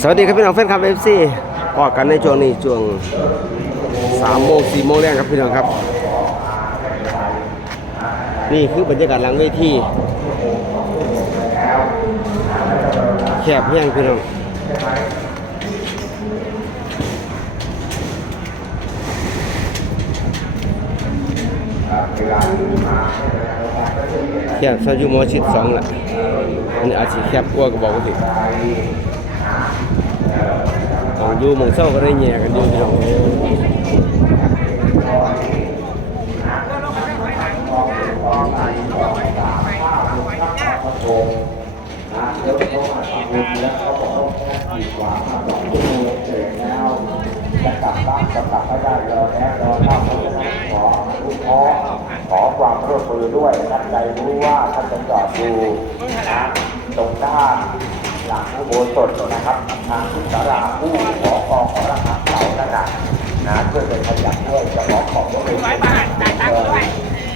สวัสดีครับพี่น้องแฟนคลับเอฟซีพอกันในช่วงนี้ช่วงสามโมงสี่โมงแรกครับพี่น้องครับ นี่คือบรรยากาศหลังเวทีแคบแห้งพี่น้องแคบซายูโมชิดสองแหละอันนี้อาจจะแคบกว่าก็บอกว่าสิ ของยู่หมองเศร้าก็ได้แย่กันอยู่พี่น้องขอ ความร่วมมือด้วยท่านใดรู้ว่าท่านจะจอดอยู่นะตรงด้านหลังอุโบสถนะครับทางสาราผู้ขอกองขอระฆังเสานั่นนะนะเพื่อเป็นขยันด้วยจะขอขอบพระร้อยบาทจ่ายตังค์ด้วย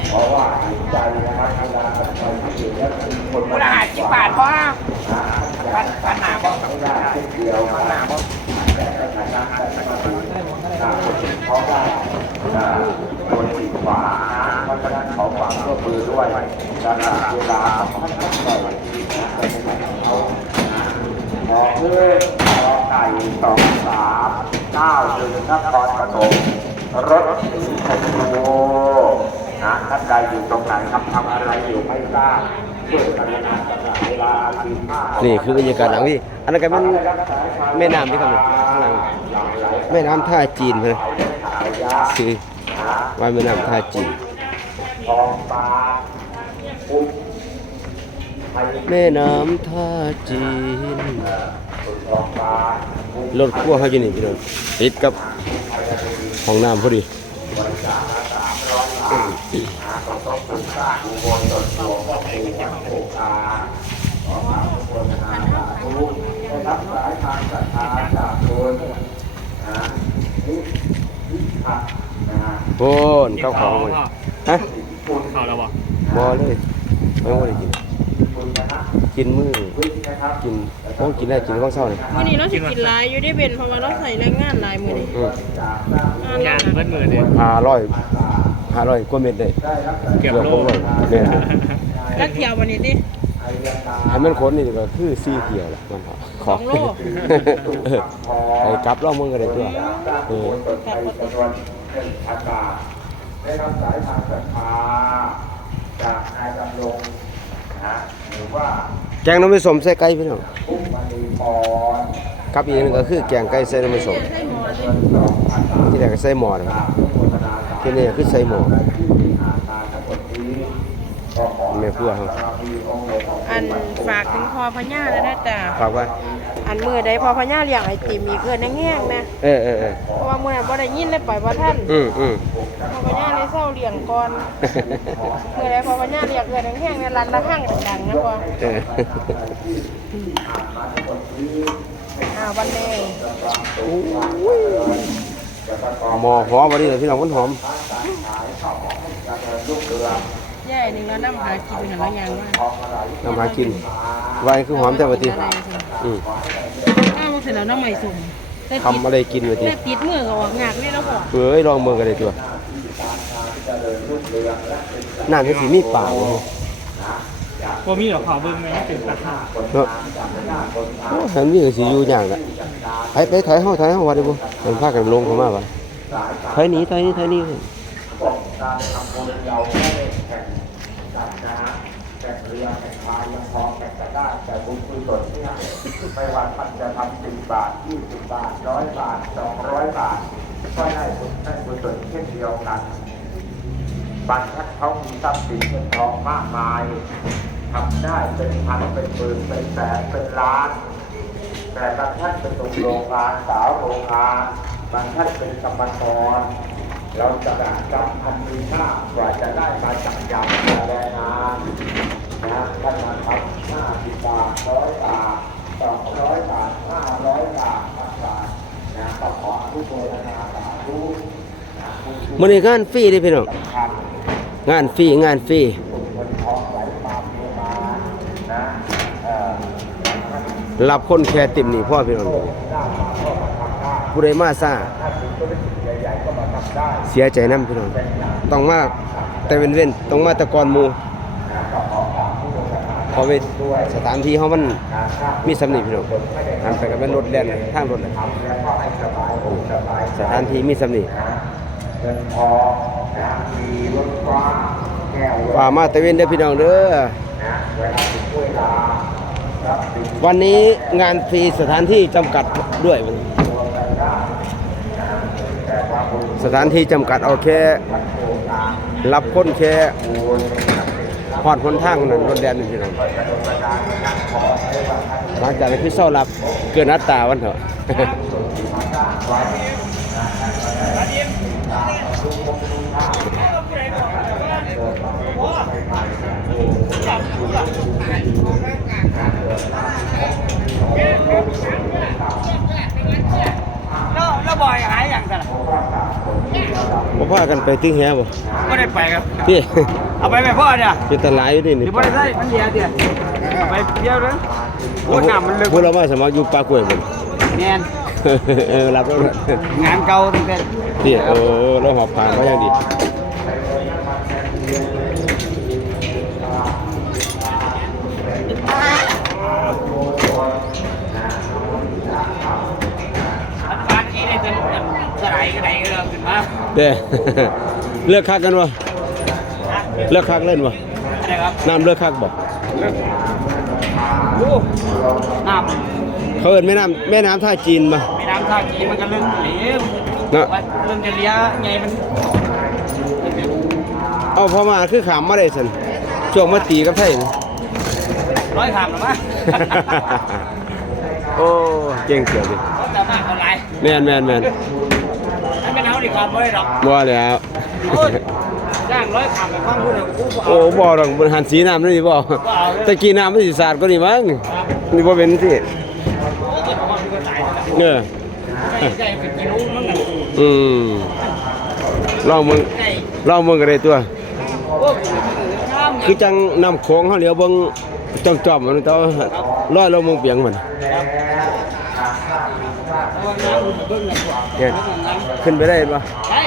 เพราะว่าจิตใจนะครับเวลาท่านไปที่อื่นแล้วมีคน มูลค่าสิบบาทเพราะว่าพันพันหนาบ่ ไม่ได้เช่นเดียวกัน หนาบ่ เพราะว่าอ่าคนติดขวาเพราะฉะนั้นขอความร่วมมือด้วย ตลอดเวลาของท่านต่อยนะเป็นขอเขาขอเพื่อขอไก่สองสามเก้าหนึ่งนครปฐมรถสีชมพูนะท่านใดอยู่ตรงไหนครับทำอะไรอยู่ไม่ทราบช่วยกันนะเวลาดีมากนี่คือบรรยากาศหลังเวทีอันนั้นก็เป็นแม่น้ำที่ครับข้างหลังแม่น้ำท่าจีนเลยชื่อว่าแม่น้ำท่าจีน แม่น้ำท่าจีนคุณทองปลารถขั้วเขาอยู่นี่พี่น้องติดกับห้องน้ำพอดีอุบลตนตัวพ่อปู่วัดโพคาขอพระพุทธนาสาธุได้รับสายทางศรัทธาจากคุณนะนินิพัฒน์นะฮะโอ้นเก้าของเลยฮะปูนเขาแล้วบ่บอเลย ไม่ว่าได้กินคุณนะฮะกินมื้อวิทย์นะครับกินโอ้กินได้กินข้าวเช้าเลยวันนี้เราสิกินหลายอยู่ได้เป็นเพราะว่าเราใส่แรงงานหลายมื้อนี้อืมงานยานเบิ้ลมือเนี่ยห้าร้อยห้าร้อยกว่าเม็ดได้เกือบโลหกร้อยเนี่ยลักเที่ยววันนี้ติให้มันคนนี่ก็คือสี่เที่ยวแหละมันขอสองโลเออไปกลับรอบเมืองกันเลยตัวเออตนไปจำนวนหนึ่งพันบาทได้รับสายทางศรัทธา จากนายดำรงนะฮะหรือว่าแกงน้ำมันสมใส่ไก่พี่น้องพุ่มมณีพรครับอีกหนึงก็คือแกงไก่ใส่น้ำมันสมใส่หมอติสองพันบาทที่แรกก็ใส่หม้อนะครับโฆษณาสายที่นี่คือใส่หม้อ ที่อาคารทั้งหมดนี้ก็ขอแม่ครัวครับบารมีองค์หลวงพ่ออันฝากถึงพ่อพญาแล้วนะจ้ะฝากไว้อันมื้อใดพ่อพญาเลี้ยงไอติมอีกเอิ้นแห้งๆนะเออเออเออเพราะว่ามื้อนั้นบ่ได้ยินเลยปล่อยบ่ทันอืมอืมพ่อพญาเลยเศร้าเลี้ยงก่อนมื้อใดพ่อพญาเลี้ยงเอิ้นแห้งๆเนี่ยรันละข้างดังๆนะพ่อเอออ้าววันนี้หมอหอมวันนี้เลยพี่น้องมันหอม ยายนึงแล้วนำหากินเป็นหลายอย่างว่าน้ำหากินไว้คือหอมแต่วันทีอะไรสิอืมอ้าวเสร็จแล้วน้ำใหม่สุ่มแต่ติดทำอะไรกินวันทีแต่ติดมือก็ออกงากเลยแล้วพ่อเอ้ยลองเมืองกันเลยตัวน้ำที่สีมีป่าบ่ว่ามีหรอขอเบิ้งไหมเป็นราคาเนาะโอ้ฉันมีก็สิอยู่อย่างละไปไปถอยเฮาถอยเฮาว่าได้บ่มันพากันลงเข้ามาว่าถอยหนีถอยหนีถอยหนี กุศลเนี่ยไม่ว่าท่านจะทำสิบบาทยี่สิบบาทร้อยบาทสองร้อยบาท ก็ได้บุญได้กุศลเช่นเดียวกันบางท่านเขามีทรัพย์สินเงินทองมากมายทำได้เป็นพันเป็นหมื่นเป็นแสนเป็นล้าน แต่บางท่านเป็นหนุ่มโรงงานสาวโรงงานบางท่านเป็นกรรมกร เราจะแบ่งกรรมอันมีค่ากว่าจะได้มาจากยามแรงงาน นะท่านมาทำห้าสิบบาทร้อยบาทสองร้อยบาทห้าร้อยบาทพันบาทนะก็ขออนุโมทนาสาธุนะคุณมื้อนี้งานฟรีเด้พี่น้องสำคัญงานฟรีงานฟรีคนทองไหลมาเทมานะเอ่อท่านรับคนแค่ติ่มนี่พ่อพี่น้องผู้ใดมาซ่าเสียใจนํพี่น้องต้องมาแต่เว้นๆต้องมาแต่ก่อนหมู่ เพราะว่าสถานที่เฮามันมีสำนีพี่น้องหันไปก็เป็นรถแล่นทางรถเลยสถานที่มีสำนีเงินทองนะมีรถฟ้าแก้วฝ่ามาต่เวนเด้อพี่น้องเด้อวันนี้งานฟรีสถานที่จำกัดด้วย สถานที่จำกัดเอาแค่ รับคนแค่ พอดคนทางนั่นรถแดนนี่พี่น้องหลังจากนั้นคือเศร้ารับเกินอัตราวันเถอะแล้วแล้วบอยหายอย่างไร บ่ พากันไปตึงแฮบ่ไม่ได้ไปครับพี่เอาไปไปพ่อเนี่ยเป็นตะหลายอยู่นี่หรืนี่อไม่ได้ใช่มันเดียวเดียวเอาไปเที่ยวเลยโอ้ยน้ำมันลึกพวกเรามาสมัครอยู่ปลากล้วยบ่แมนเออรับแล้วนะงานเก่าตั้งแต่พี่เออเราหอบผ่านมาอย่างดี รัฐบาลนี้ได้เป็นสลายกันไหนก็เริ่มขึ้นมา เด้เลือกคักกันวะเลือกคักเล่นวะอะไรครับน้ำเลือกคักบ่โอ้น้เขาเอิ้นแม่น้ำแม่น้ำท่าจีนมาำแม่น้ำท่าจีนมันก็ลึกเหลวเนาะเรื่องจะเลี้ยไงมันเอาพอมาคือขามมาได้ซั่นช่วงมาตีกับไทยร้อยถามหรือมั้ยโอ้เก่งเสียดิเขาจะมากเขาไรแม่นแม่นแม่น ให้เป็นเอาดีกว่าไม่ได้หรอกบ่แล้วโอ้ยจ้างร้อยถามไปฟังพูดถึงกูโอ้บ่ดอกมันหันสีน้ำนี่บ่ตะกี้น้ำมันสิสาดกว่านี่มั้งนี่บ่เป็นสิเกิดความเป็นตายเด้อใกล้ใกล้เป็นกิโลมั้งน่ะอืมลองมึงใกล้ลองมึงก็ได้ตัว โอ้ยน้ำคือจังน้ำโขงเขาเหลียวเบิ่งจอมๆมันแต่ว่าลอยลงเมืองเปียงมันเนี่ย ขึ้นไปได้ปะใช่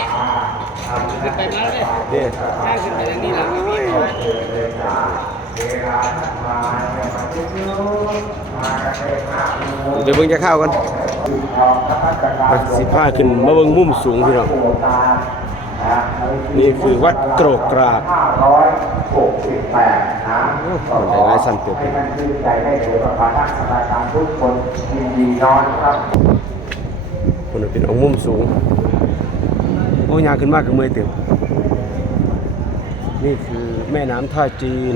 ขึ้นไปแล้วเลยนี่ถ้าขึ้นไปทางนี้หลังไม่มีเดี๋ยวเบิ่งจะเข้าวกันอะสิพาขึ้นมาเบิ่งมุมสูงพี่น้องนี่คือวัดโกรกกรากห้าร้อยหกสิบแปดนะหลายๆสั้นเติบให้มันชื่นใจได้เลยประธานคณะกรรมการทุกคนยินดีนอนครับคนน่ะเป็นเอามุมสูงโอ้ยางขึ้นมากก็เมื่อเต็มนี่คือแม่น้ำท่าจีน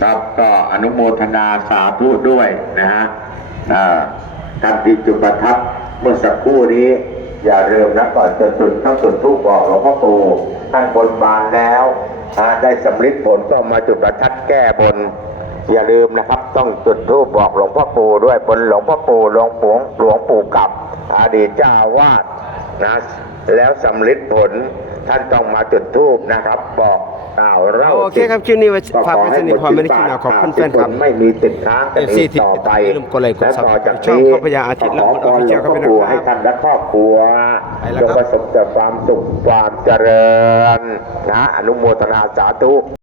ครับก็อนุโมทนาสาธุด้วยนะฮะเอ่อท่านที่จุดประทัดเมื่อสักครู่นี้อย่าลืมนะก่อนจะจุดต้องจุดทูปบอกหลวงพ่อปู่ท่านบนบานแล้วอ่าได้สำลิดผลก็มาจุดประทัดแก้บน อย่าลืมนะครับ ต้องจุดทูปบอกหลวงพ่อปู่ด้วยบนหลวงพ่อปู่หลวงปู่หลวงปู่กับอดีตเจ้าอาวาสนะแล้วสำลิดผลท่านต้องมาจุดทูปนะครับบอกกล่าวเล่าโอเคครับคลิปนี้ไว้ฝากไว้สนิทพอไม่ได้คลิปหน้าขอบคุณแฟนคลับไม่มีติดค้างกัน FC อีกต่อไปอย่าลืมกดไลค์กดและ Subscribe ต่อจากช่องนี้พระพญาอาทิตย์และขอคนพรหลวง Official พ่อเข้าไปด้วยปู่ครับให้ท่านและครอบครัวไปแล้วจคงรับประสบแต่ความสุขความเจริญนะอนุโมทนาสาธุ